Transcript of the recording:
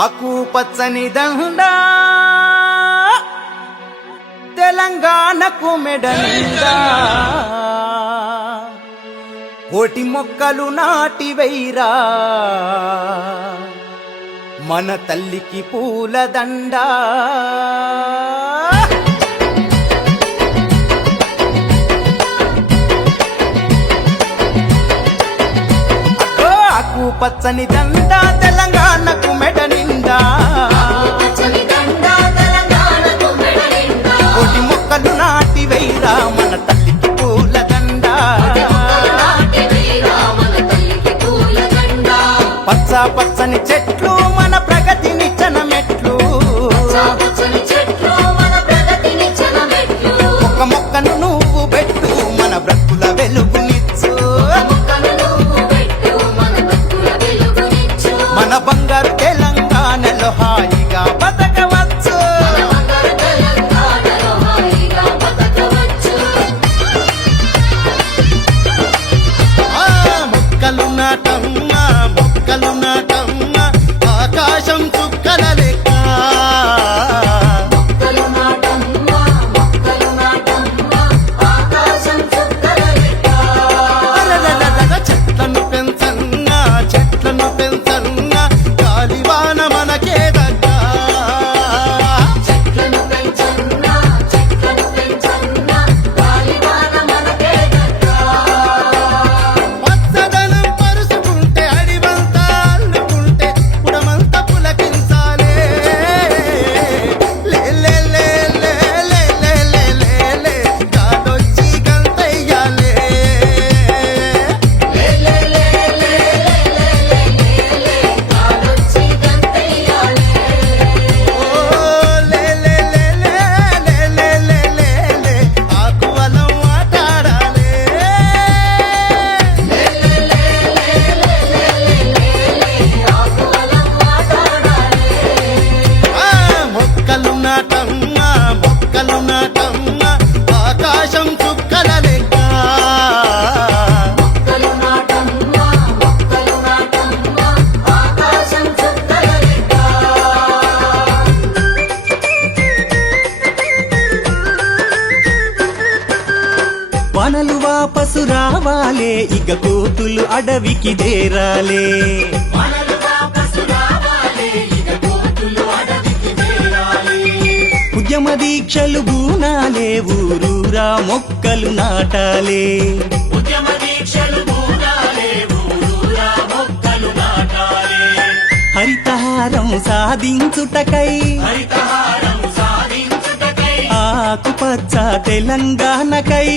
ఆకు పచ్చని దండా తెలంగాణకు మెడ నిండా కోటి మొక్కలు నాటి వైరా మన తల్లికి పూల దండా ఆకు పచ్చని దండా తెలంగాణకు మెడ నిండా కోటి మొక్కలు నాటి వైరా మన తల్లికి పూల దండా పచ్చ పచ్చని చెట్లు మన ప్రగతిని చనమెట్లు ఒక మొక్కను నువ్వు పెట్టు మన బ్రతుకుల వెలుగునిచ్చు మన బంగారు తెలంగాణలో హాయిగా బతకవచ్చు మొక్కలు నాటమ్మా మొక్కలు నాటమ్మా ఆకాశం చుక్కల లెక్క చెట్లను పెంచన్నా చెట్లను పెంచన్నా గాలివాన మనకే దగ్గ పచ్చదనం పరుచుకుంటే అడివంతా అల్లుకుంటే పుడమంతా పులకించాలే లే లే లే లే లే లే లే లే లే గాలొచ్చి గంతయ్యాలే ఆకువలం ఆటాడాలే మొక్కలు నాటమ్మా మొక్కలు నాటమ్మా ఆకాశం చుక్కల లెక్క వనలు వాపసు రావాలే ఇక కోతులు అడవికి దేరాలే ఉద్యమ దీక్షలు బూనాలే ఊరూరా మొక్కలు నాటాలే హరితహారం సాధించుటకై ఆకుపచ్చ తెలంగాణకై